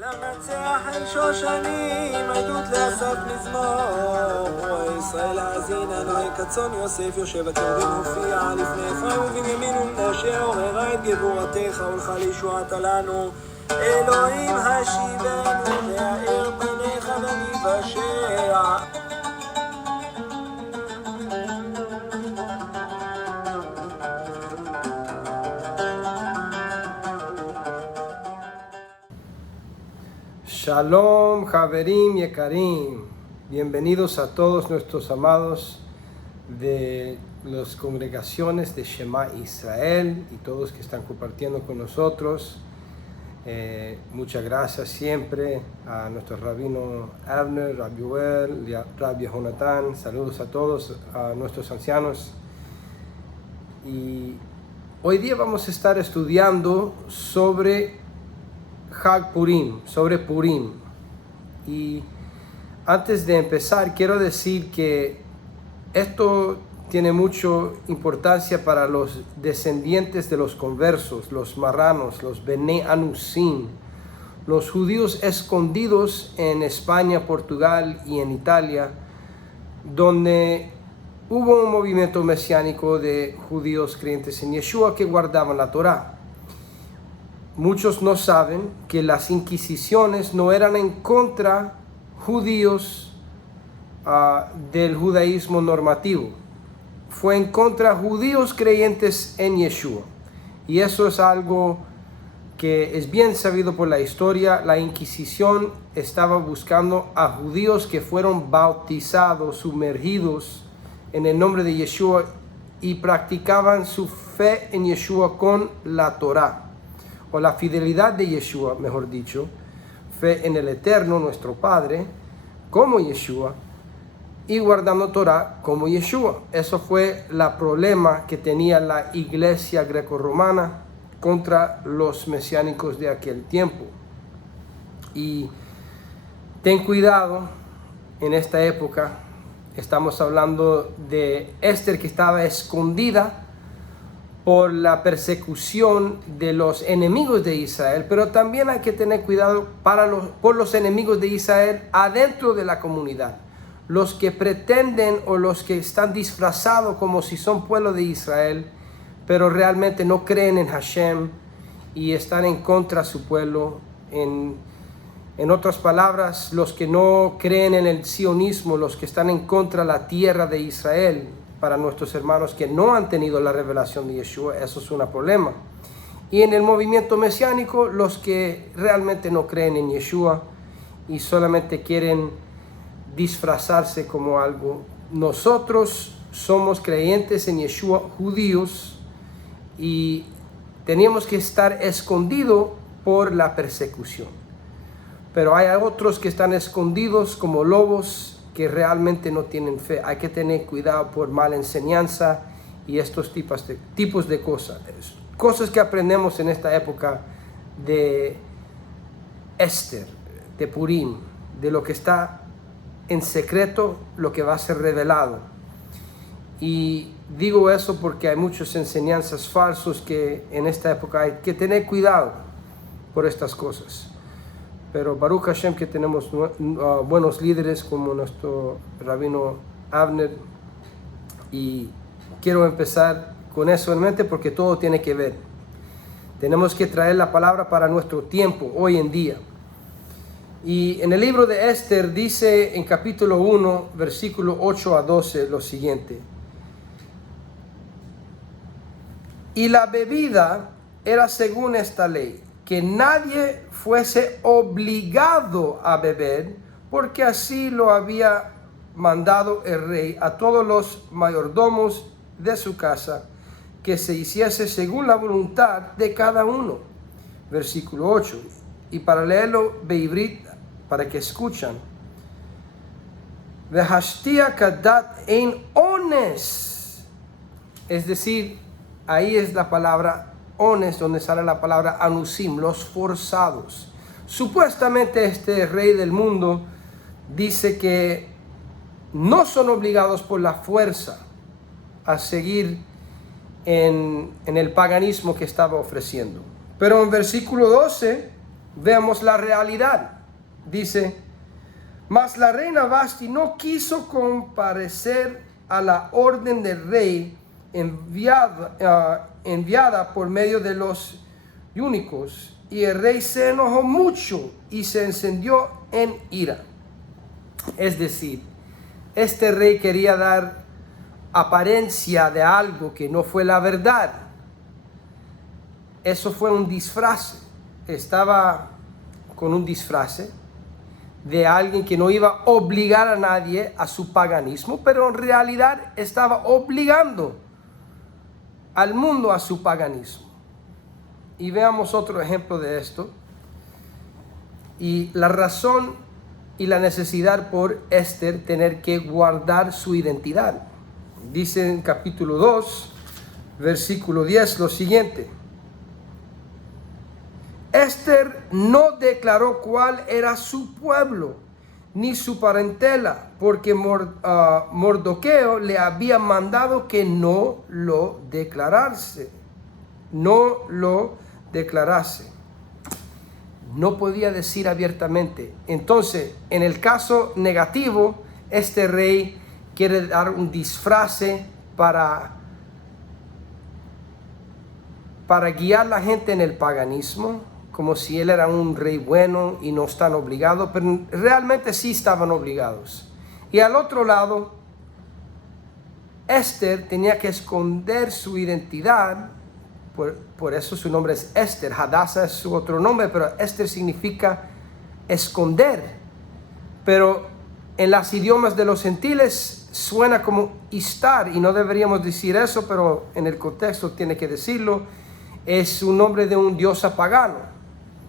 למנצח אין שושנים, עדות לאסף מזמור. ישראל האזינה, נוהי כצאן יוסף, יושב הקרדין הופיע לפני אפרים ובנימין ומשה, עוררה את גבורתך ולך לישועתה לנו. אלוהים השיבנו והאר פניך וניוושע. Shalom, Javerim y Ekarim. Bienvenidos a todos nuestros amados de las congregaciones de Shema Israel y todos que están compartiendo con nosotros. Muchas gracias siempre a nuestro rabino Avner, Rabbi Yoel, Rabbi Jonathan. Saludos a todos, a nuestros ancianos. Y hoy día vamos a estar estudiando sobre Hag Purim, sobre Purim. Y antes de empezar quiero decir que esto tiene mucha importancia para los descendientes de los conversos, los marranos, los Bene Anusim, los judíos escondidos en España, Portugal y en Italia, donde hubo un movimiento mesiánico de judíos creyentes en Yeshua que guardaban la Torá. Muchos no saben que las inquisiciones no eran en contra judíos del judaísmo normativo. Fue en contra judíos creyentes en Yeshua. Y eso es algo que es bien sabido por la historia. La Inquisición estaba buscando a judíos que fueron bautizados, sumergidos en el nombre de Yeshua y practicaban su fe en Yeshua con la Torá, o la fidelidad de Yeshua, mejor dicho, fe en el Eterno, nuestro Padre, como Yeshua, y guardando Torah como Yeshua. Eso fue el problema que tenía la iglesia grecorromana contra los mesiánicos de aquel tiempo. Y ten cuidado en esta época. Estamos hablando de Esther, que estaba escondida por la persecución de los enemigos de Israel, pero también hay que tener cuidado por los enemigos de Israel adentro de la comunidad. Los que pretenden o los que están disfrazados como si son pueblo de Israel, pero realmente no creen en Hashem y están en contra de su pueblo. En otras palabras, los que no creen en el sionismo, los que están en contra de la tierra de Israel, para nuestros hermanos que no han tenido la revelación de Yeshua, eso es un problema. Y en el movimiento mesiánico, los que realmente no creen en Yeshua y solamente quieren disfrazarse como algo. Nosotros somos creyentes en Yeshua, judíos, y teníamos que estar escondidos por la persecución. Pero hay otros que están escondidos como lobos que realmente no tienen fe. Hay que tener cuidado por mala enseñanza y estos tipos de cosas. Cosas que aprendemos en esta época de Esther, de Purim, de lo que está en secreto, lo que va a ser revelado. Y digo eso porque hay muchas enseñanzas falsas que en esta época hay que tener cuidado por estas cosas. Pero Baruch Hashem que tenemos buenos líderes como nuestro rabino Avner, y quiero empezar con eso en mente porque todo tiene que ver. Tenemos que traer la palabra para nuestro tiempo, hoy en día. Y en el libro de Esther dice en capítulo 1, versículo 8 a 12 lo siguiente. Y la bebida era según esta ley, que nadie fuese obligado a beber, porque así lo había mandado el rey a todos los mayordomos de su casa, que se hiciese según la voluntad de cada uno. Versículo 8. Y para leerlo beibrit, para que escuchan. Vehashtia kadat ein ones. Es decir, ahí es la palabra ones, donde sale la palabra anusim, los forzados. Supuestamente este rey del mundo dice que no son obligados por la fuerza a seguir en el paganismo que estaba ofreciendo. Pero en versículo 12 Veamos la realidad. Dice, mas la reina Vasti no quiso comparecer a la orden del rey enviada por medio de los eunucos, y el rey se enojó mucho y se encendió en ira. Es decir, este rey quería dar apariencia de algo que no fue la verdad. Eso fue un disfraz. Estaba con un disfraz de alguien que no iba a obligar a nadie a su paganismo, pero en realidad estaba obligando al mundo a su paganismo. Y veamos otro ejemplo de esto. Y la razón y la necesidad por Esther tener que guardar su identidad. Dice en capítulo 2, versículo 10 lo siguiente. Esther no declaró cuál era su pueblo, ni su parentela, porque Mardoqueo le había mandado que no lo declarase. No lo declarase. No podía decir abiertamente. Entonces, en el caso negativo, este rey quiere dar un disfraz para guiar a la gente en el paganismo, como si él era un rey bueno y no están obligados, pero realmente sí estaban obligados. Y al otro lado, Esther tenía que esconder su identidad, por eso su nombre es Esther. Hadassah es su otro nombre, pero Esther significa esconder. Pero en los idiomas de los gentiles suena como Istar, y no deberíamos decir eso, pero en el contexto tiene que decirlo. Es un nombre de un diosa pagano,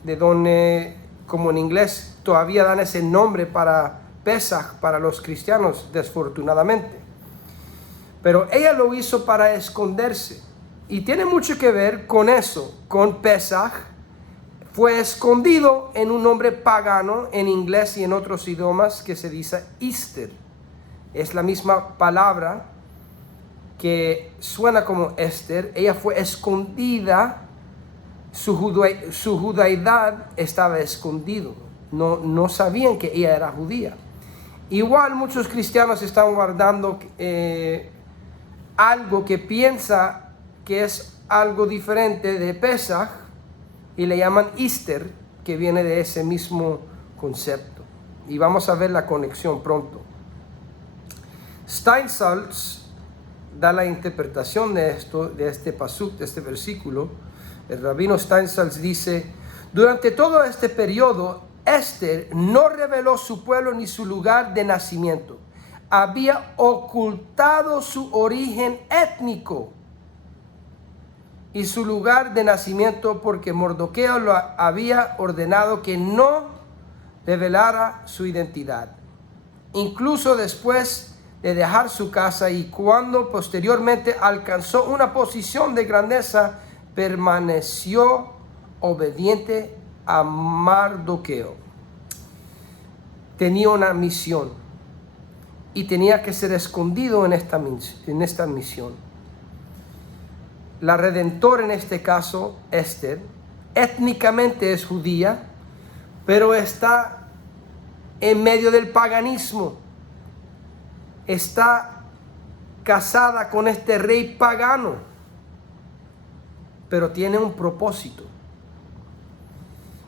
de donde, como en inglés, todavía dan ese nombre para Pesach, para los cristianos, desfortunadamente. Pero ella lo hizo para esconderse, y tiene mucho que ver con eso, con Pesach. Fue escondido en un nombre pagano en inglés y en otros idiomas que se dice Easter. Es la misma palabra que suena como Esther. Ella fue escondida, su judaidad estaba escondido. No sabían que ella era judía. Igual muchos cristianos están guardando algo que piensa que es algo diferente de Pesach y le llaman Easter, que viene de ese mismo concepto. Y vamos a ver la conexión pronto. Steinsaltz da la interpretación de esto, de este pasuk, de este versículo. El rabino Steinsaltz dice: durante todo este periodo, Esther no reveló su pueblo ni su lugar de nacimiento. Había ocultado su origen étnico y su lugar de nacimiento porque Mardoqueo lo había ordenado que no revelara su identidad. Incluso después de dejar su casa y cuando posteriormente alcanzó una posición de grandeza, permaneció obediente a Mardoqueo. Tenía una misión y tenía que ser escondido en esta misión. La redentora en este caso, Esther, étnicamente es judía, pero está en medio del paganismo. Está casada con este rey pagano, pero tiene un propósito.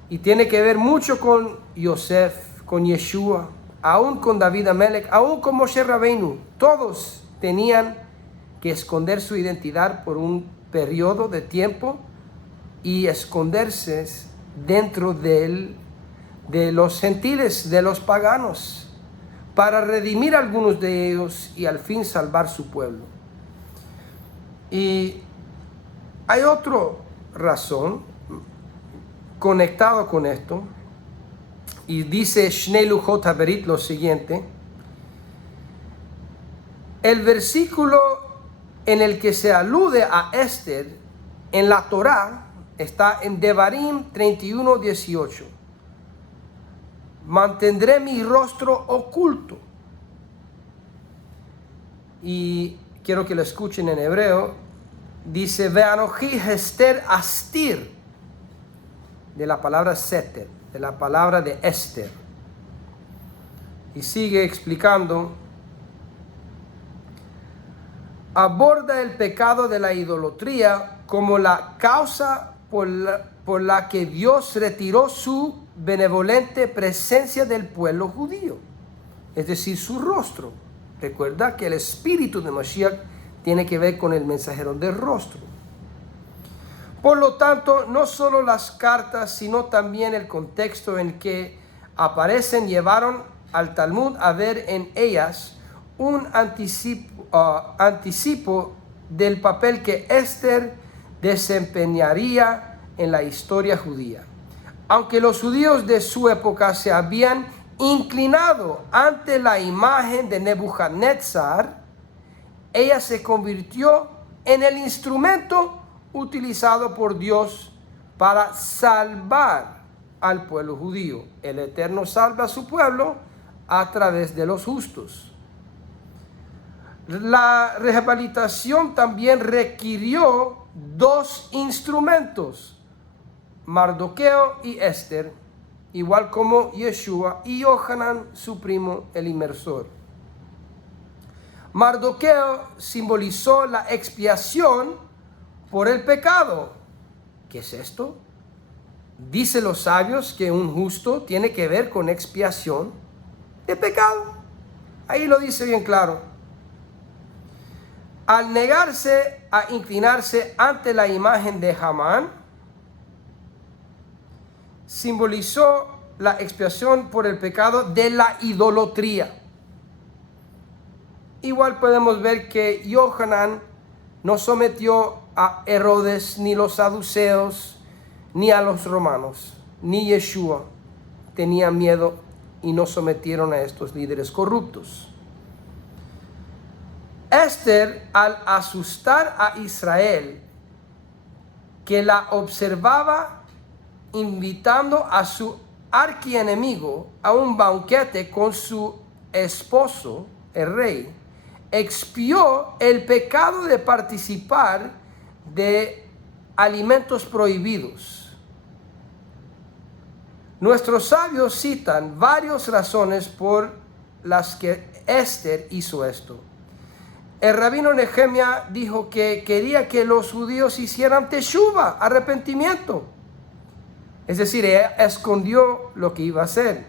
Y tiene que ver mucho con Yosef, con Yeshua, aún con David Amelech, aún con Moshe Rabbeinu. Todos tenían que esconder su identidad por un periodo de tiempo y esconderse dentro de los gentiles, de los paganos, para redimir a algunos de ellos y al fin salvar su pueblo. Y hay otra razón conectado con esto, y dice Shnei Luchot HaBerit lo siguiente: el versículo en el que se alude a Esther en la Torá está en Devarim 31:18. Mantendré mi rostro oculto. Y quiero que lo escuchen en hebreo. Dice: Veanochi Esther astir. de la palabra seter, de la palabra de Esther. Y sigue explicando, aborda el pecado de la idolatría como la causa por la que Dios retiró su benevolente presencia del pueblo judío, es decir, su rostro. Recuerda que el espíritu de Mashiach tiene que ver con el mensajero del rostro. Por lo tanto, no solo las cartas, sino también el contexto en que aparecen llevaron al Talmud a ver en ellas un anticipo del papel que Esther desempeñaría en la historia judía. Aunque los judíos de su época se habían inclinado ante la imagen de Nebuchadnezzar, ella se convirtió en el instrumento utilizado por Dios para salvar al pueblo judío. El Eterno salva a su pueblo a través de los justos. La rehabilitación también requirió dos instrumentos, Mardoqueo y Esther, igual como Yeshua y Yohanan, su primo, el inmersor. Mardoqueo simbolizó la expiación por el pecado. ¿Qué es esto? Dicen los sabios que un justo tiene que ver con expiación de pecado. Ahí lo dice bien claro. Al negarse a inclinarse ante la imagen de Hamán, simbolizó la expiación por el pecado de la idolatría. Igual podemos ver que Yohanan no sometió a Herodes, ni los saduceos, ni a los romanos, ni Yeshua tenía miedo y no sometieron a estos líderes corruptos. Esther, al asustar a Israel, que la observaba invitando a su archienemigo a un banquete con su esposo, el rey, expió el pecado de participar de alimentos prohibidos. Nuestros sabios citan varias razones por las que Esther hizo esto. El rabino Nehemia dijo que quería que los judíos hicieran teshuva, arrepentimiento. Es decir, ella escondió lo que iba a hacer.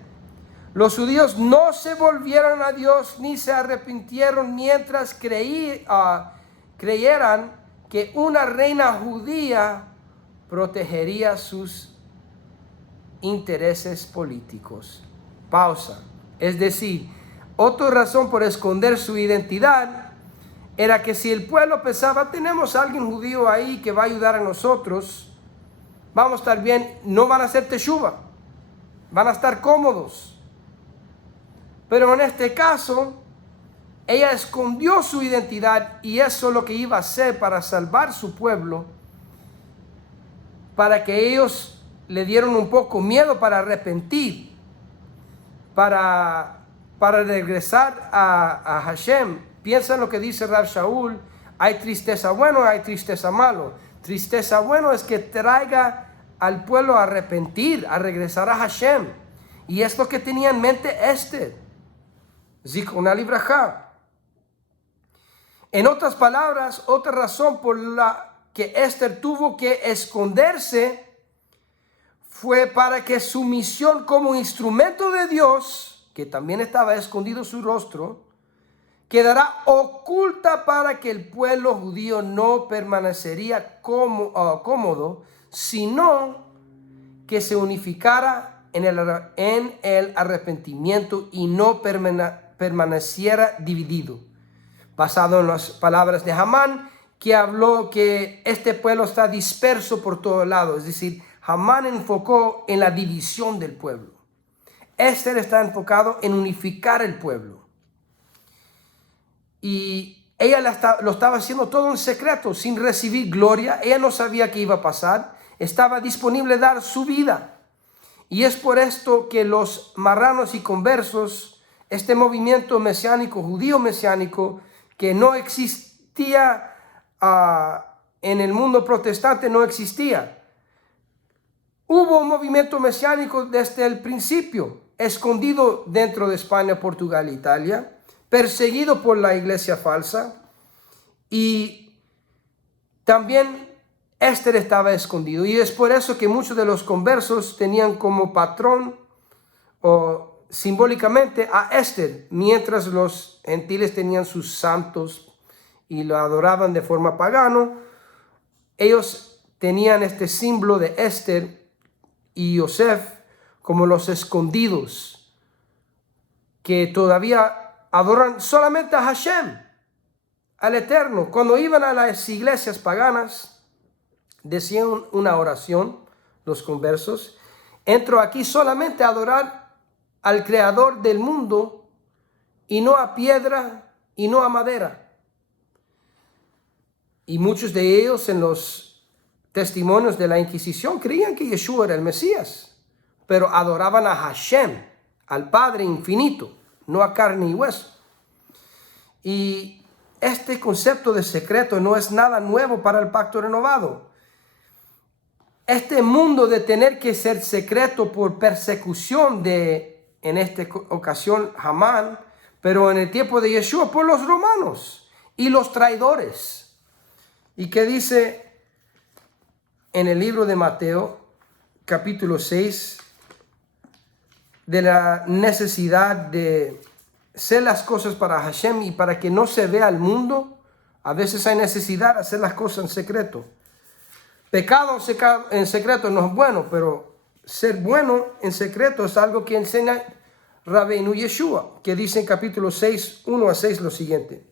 Los judíos no se volvieron a Dios ni se arrepintieron mientras creyeran que una reina judía protegería sus intereses políticos. Pausa. Es decir, otra razón por esconder su identidad era que si el pueblo pensaba, tenemos a alguien judío ahí que va a ayudar a nosotros, vamos a estar bien, no van a hacer teshuva, van a estar cómodos. Pero en este caso, ella escondió su identidad y eso es lo que iba a hacer para salvar su pueblo, para que ellos le dieron un poco miedo para arrepentir, para regresar a Hashem. Piensa en lo que dice Rav Shaul, hay tristeza bueno, hay tristeza malo. Tristeza bueno es que traiga al pueblo a arrepentir, a regresar a Hashem. Y es lo que tenía en mente Esther. Zikrona Libraja. En otras palabras, otra razón por la que Esther tuvo que esconderse fue para que su misión como instrumento de Dios, que también estaba escondido su rostro, quedará oculta para que el pueblo judío no permanecería cómodo, sino que se unificara en el arrepentimiento y no permaneciera dividido. Basado en las palabras de Hamán, que habló que este pueblo está disperso por todos lados. Es decir, Hamán enfocó en la división del pueblo. Esther está enfocado en unificar el pueblo. Y ella lo estaba haciendo todo en secreto, sin recibir gloria. Ella no sabía qué iba a pasar. Estaba disponible a dar su vida. Y es por esto que los marranos y conversos, este movimiento mesiánico, judío mesiánico, que no existía en el mundo protestante, no existía. Hubo un movimiento mesiánico desde el principio, escondido dentro de España, Portugal e Italia, perseguido por la iglesia falsa, y también Esther estaba escondido. Y es por eso que muchos de los conversos tenían como patrón o simbólicamente a Esther, mientras los gentiles tenían sus santos y lo adoraban de forma pagana. Ellos tenían este símbolo de Esther y Yosef como los escondidos, que todavía adoran solamente a Hashem, al Eterno. Cuando iban a las iglesias paganas, decían una oración, los conversos: entro aquí solamente a adorar al Creador del mundo, y no a piedra y no a madera. Y muchos de ellos en los testimonios de la Inquisición creían que Yeshua era el Mesías, pero adoraban a Hashem, al Padre infinito, no a carne y hueso. Y este concepto de secreto no es nada nuevo para el pacto renovado. Este mundo de tener que ser secreto por persecución de, en esta ocasión, Hamán, pero en el tiempo de Yeshua, por los romanos y los traidores. Y que dice en el libro de Mateo, capítulo 6, de la necesidad de hacer las cosas para Hashem y para que no se vea al mundo. A veces hay necesidad de hacer las cosas en secreto. Pecado en secreto no es bueno, pero ser bueno en secreto es algo que enseña Rabbeinu Yeshua, que dice en capítulo 6, 1 a 6 lo siguiente: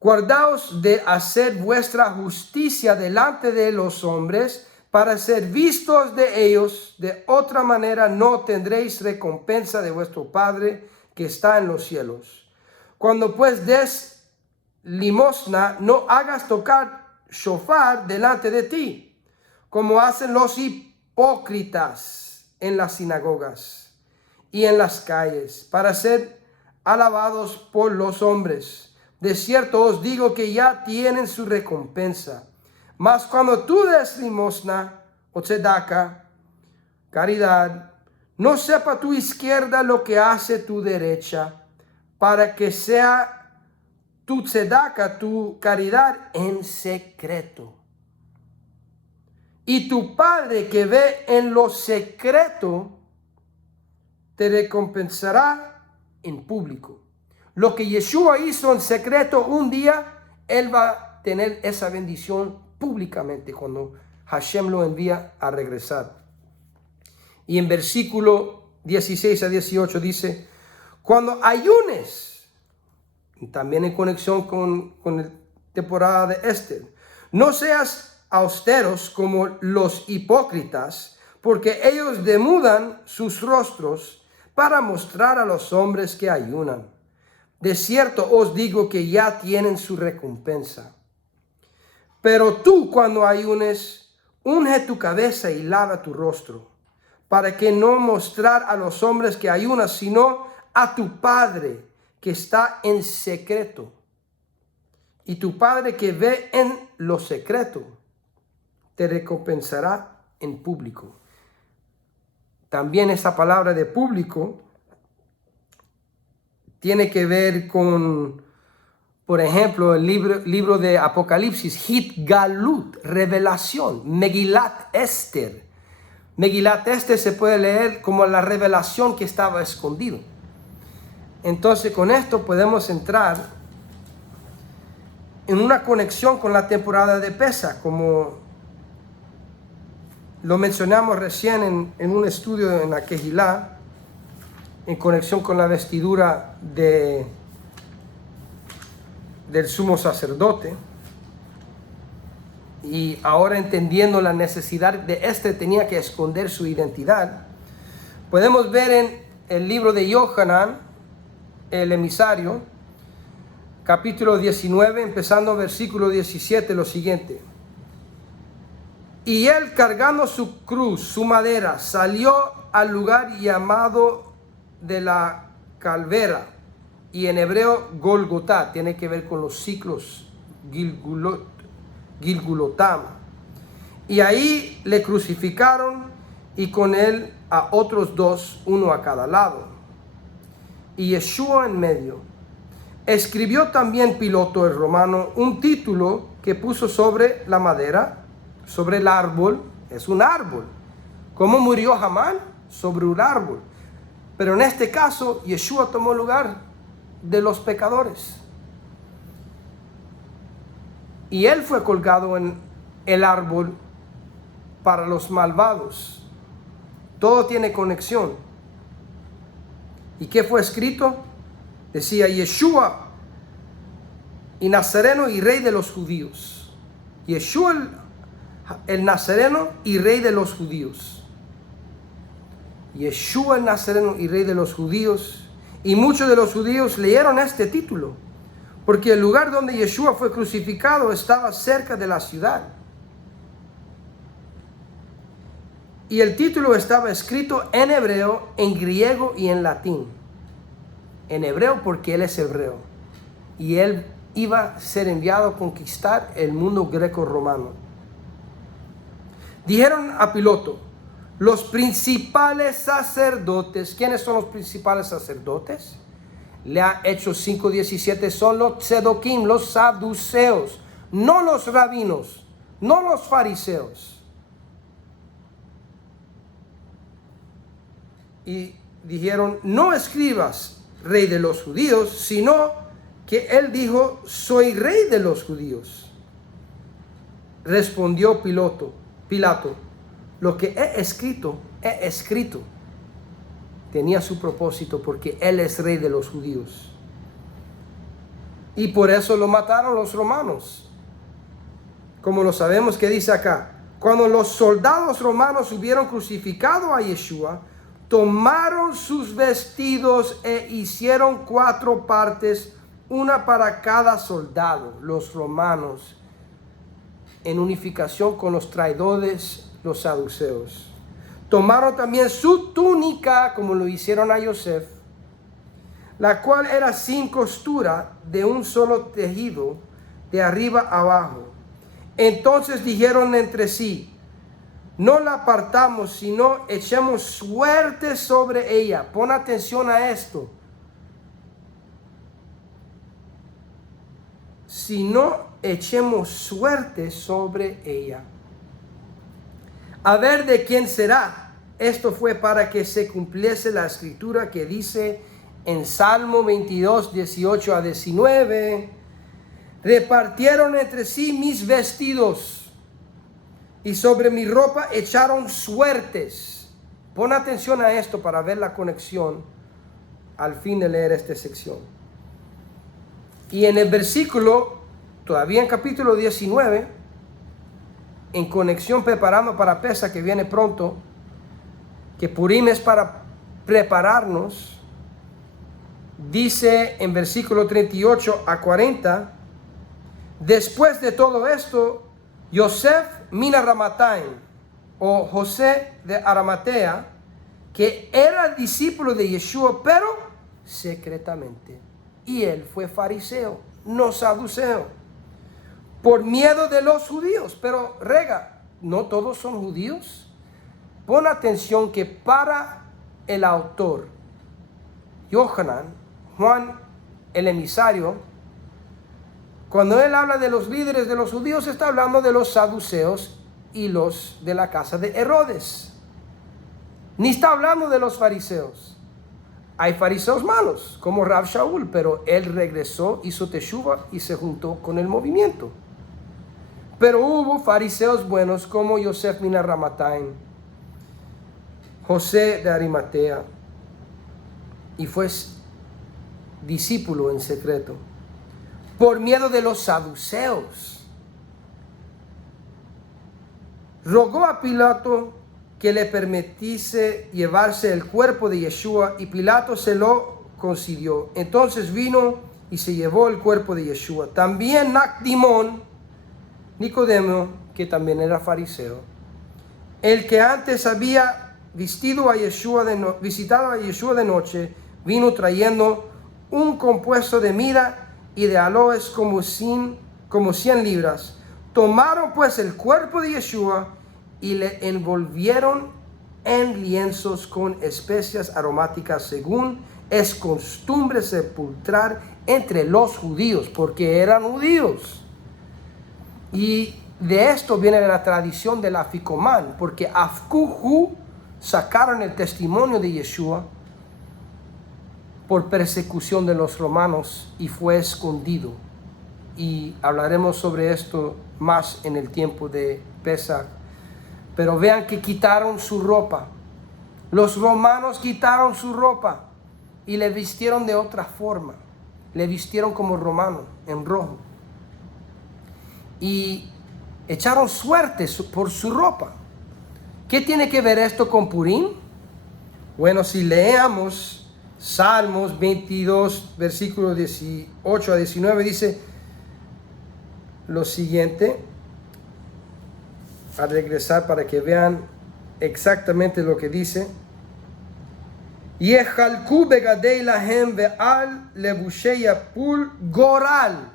guardaos de hacer vuestra justicia delante de los hombres, para ser vistos de ellos. De otra manera no tendréis recompensa de vuestro Padre que está en los cielos. Cuando pues des limosna, no hagas tocar shofar delante de ti, como hacen los hipócritas en las sinagogas y en las calles, para ser alabados por los hombres. De cierto os digo que ya tienen su recompensa. Mas cuando tú des limosna o tzedaka, caridad, no sepa tu izquierda lo que hace tu derecha, para que sea tu tzedaka, tu caridad, en secreto. Y tu Padre que ve en lo secreto te recompensará en público. Lo que Yeshua hizo en secreto un día, Él va a tener esa bendición públicamente cuando Hashem lo envía a regresar. Y en versículo 16 a 18 dice: cuando ayunes, también en conexión con la temporada de Esther, no seas austeros como los hipócritas, porque ellos demudan sus rostros para mostrar a los hombres que ayunan. De cierto os digo que ya tienen su recompensa. Pero tú, cuando ayunes, unge tu cabeza y lava tu rostro, para que no mostrar a los hombres que ayunas, sino a tu Padre que está en secreto. Y tu Padre que ve en lo secreto te recompensará en público. También esta palabra de público tiene que ver con, por ejemplo, el libro de Apocalipsis, Hitgalut, revelación, Megilat Esther. Megilat Esther se puede leer como la revelación que estaba escondido. Entonces, con esto podemos entrar en una conexión con la temporada de Pesaj, como lo mencionamos recién en un estudio en la Kehilá, en conexión con la vestidura del sumo sacerdote. Y ahora, entendiendo la necesidad de tenía que esconder su identidad, podemos ver en el libro de Yohanan, el emisario, capítulo 19, empezando versículo 17, lo siguiente: y él, cargando su cruz, su madera, salió al lugar llamado de la Calvera, y en hebreo Golgotá, tiene que ver con los ciclos, Gilgulotam. Y ahí le crucificaron y con él a otros dos, uno a cada lado, y Yeshua en medio. Escribió también Pilato el romano un título que puso sobre la madera, sobre el árbol. Es un árbol. ¿Cómo murió Hamán? Sobre un árbol. Pero en este caso, Yeshua tomó lugar de los pecadores. Y él fue colgado en el árbol para los malvados. Todo tiene conexión. ¿Y qué fue escrito? Decía Yeshua y Nazareno y rey de los judíos. Yeshua el Nazareno y rey de los judíos. Yeshua el Nazareno y rey de los judíos. Y muchos de los judíos leyeron este título, porque el lugar donde Yeshua fue crucificado estaba cerca de la ciudad. Y el título estaba escrito en hebreo, en griego y en latín. En hebreo porque él es hebreo. Y él iba a ser enviado a conquistar el mundo greco-romano. Dijeron a Pilato, los principales sacerdotes. ¿Quiénes son los principales sacerdotes? Lea Hechos 5:17. Son los tzedokim, los saduceos, no los rabinos, no los fariseos. Y dijeron, no escribas rey de los judíos, sino que él dijo, soy rey de los judíos. Respondió Pilato, lo que he escrito. Tenía su propósito porque él es rey de los judíos. Y por eso lo mataron los romanos. Como lo sabemos que dice acá, cuando los soldados romanos hubieron crucificado a Yeshua, tomaron sus vestidos e hicieron 4 partes, una para cada soldado, los romanos, en unificación con los traidores, los saduceos. Tomaron también su túnica, como lo hicieron a Yosef, la cual era sin costura, de un solo tejido, de arriba abajo. Entonces dijeron entre sí, no la apartamos, sino echemos suerte sobre ella. Pon atención a esto. Si no echemos suerte sobre ella, a ver de quién será. Esto fue para que se cumpliese la escritura que dice en Salmo 22, 18 a 19, repartieron entre sí mis vestidos y sobre mi ropa echaron suertes. Pon atención a esto para ver la conexión al fin de leer esta sección. Y en el versículo, todavía en capítulo 19, en conexión preparando para Pesa que viene pronto, que Purim es para prepararnos, dice en versículo 38 a 40, después de todo esto, Yosef Mina Ramatayim, o José de Arimatea, que era discípulo de Yeshua, pero secretamente. Y él fue fariseo, no saduceo, por miedo de los judíos. Pero rega, ¿no todos son judíos? Pon atención que para el autor, Yohanan, Juan el emisario, cuando él habla de los líderes de los judíos, está hablando de los saduceos y los de la casa de Herodes. Ni está hablando de los fariseos. Hay fariseos malos, como Rav Shaul, pero él regresó, hizo teshuva y se juntó con el movimiento. Pero hubo fariseos buenos como Yosef Mina Ramatayim, José de Arimatea, y fue discípulo en secreto, por miedo de los saduceos. Rogó a Pilato que le permitiese llevarse el cuerpo de Yeshua, y Pilato se lo concedió. Entonces vino y se llevó el cuerpo de Yeshua. También Nicodemo, que también era fariseo, el que antes había visitado a Yeshua de noche, vino trayendo un compuesto de mirra y de aloes como 100 libras. Tomaron pues el cuerpo de Yeshua y le envolvieron en lienzos con especias aromáticas, según es costumbre sepultar entre los judíos, porque eran judíos. Y de esto viene la tradición del afikoman, porque afkuhu sacaron el testimonio de Yeshua por persecución de los romanos y fue escondido. Y hablaremos sobre esto más en el tiempo de Pesach. Pero vean que quitaron su ropa. Los romanos quitaron su ropa y le vistieron de otra forma. Le vistieron como romano, en rojo. Y echaron suerte por su ropa. ¿Qué tiene que ver esto con Purim? Bueno, si leamos Salmos 22, versículos 18 a 19, dice lo siguiente. A regresar para que vean exactamente lo que dice. Yechalku begadei lahem ve'al levushei yapul goral.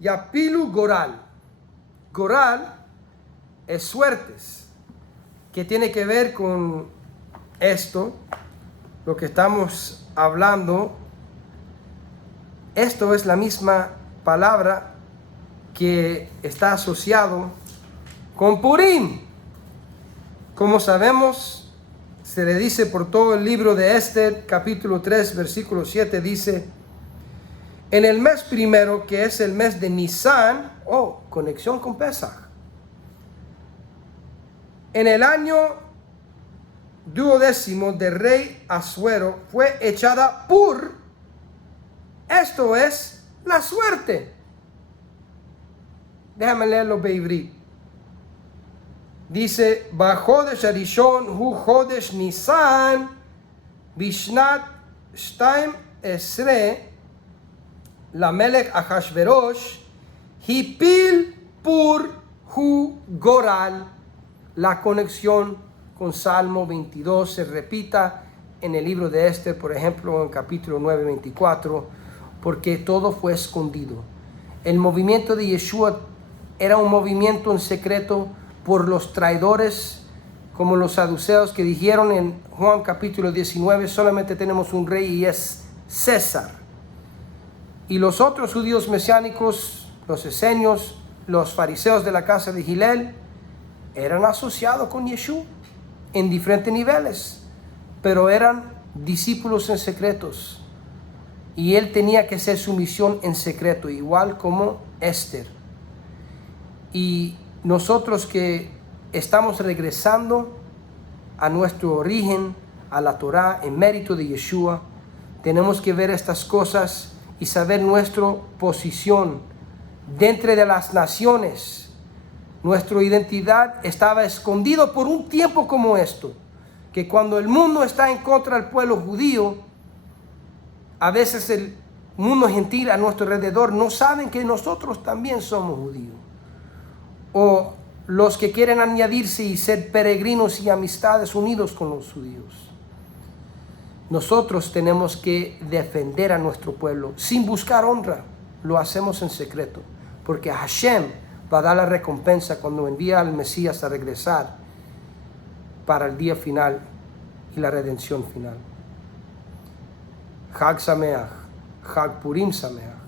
Yapilu goral. Goral es suertes. ¿Qué tiene que ver con esto? Lo que estamos hablando. Esto es la misma palabra que está asociado con Purim. Como sabemos, se le dice por todo el libro de Esther, capítulo 3, versículo 7, dice: en el mes primero, que es el mes de Nisan, conexión con Pesach, en el año 12º del rey Asuero, fue echada Pur, esto es la suerte. Déjame leerlo beivrit. Dice: Bajodesh Arishon hu Jodesh Nisan Bishnat Shtaim Esre Lamelech Achashverosh Hipil Pur hu Goral. La conexión con Salmo 22 se repita en el libro de Esther, por ejemplo, en capítulo 9, 24, porque todo fue escondido. El movimiento de Yeshua era un movimiento en secreto por los traidores, como los saduceos que dijeron en Juan capítulo 19, solamente tenemos un rey y es César. Y los otros judíos mesiánicos, los esenios, los fariseos de la casa de Gilel, eran asociados con Yeshua en diferentes niveles, pero eran discípulos en secretos. Y él tenía que hacer su misión en secreto, igual como Esther. Y nosotros que estamos regresando a nuestro origen, a la Torah, en mérito de Yeshua, tenemos que ver estas cosas y saber nuestra posición dentro de las naciones. Nuestra identidad estaba escondida por un tiempo como esto, que cuando el mundo está en contra del pueblo judío, a veces el mundo gentil a nuestro alrededor no saben que nosotros también somos judíos. O los que quieren añadirse y ser peregrinos y amistades unidos con los judíos. Nosotros tenemos que defender a nuestro pueblo sin buscar honra. Lo hacemos en secreto, porque Hashem va a dar la recompensa cuando envía al Mesías a regresar para el día final y la redención final. Chag Sameach, Chag Purim Sameach.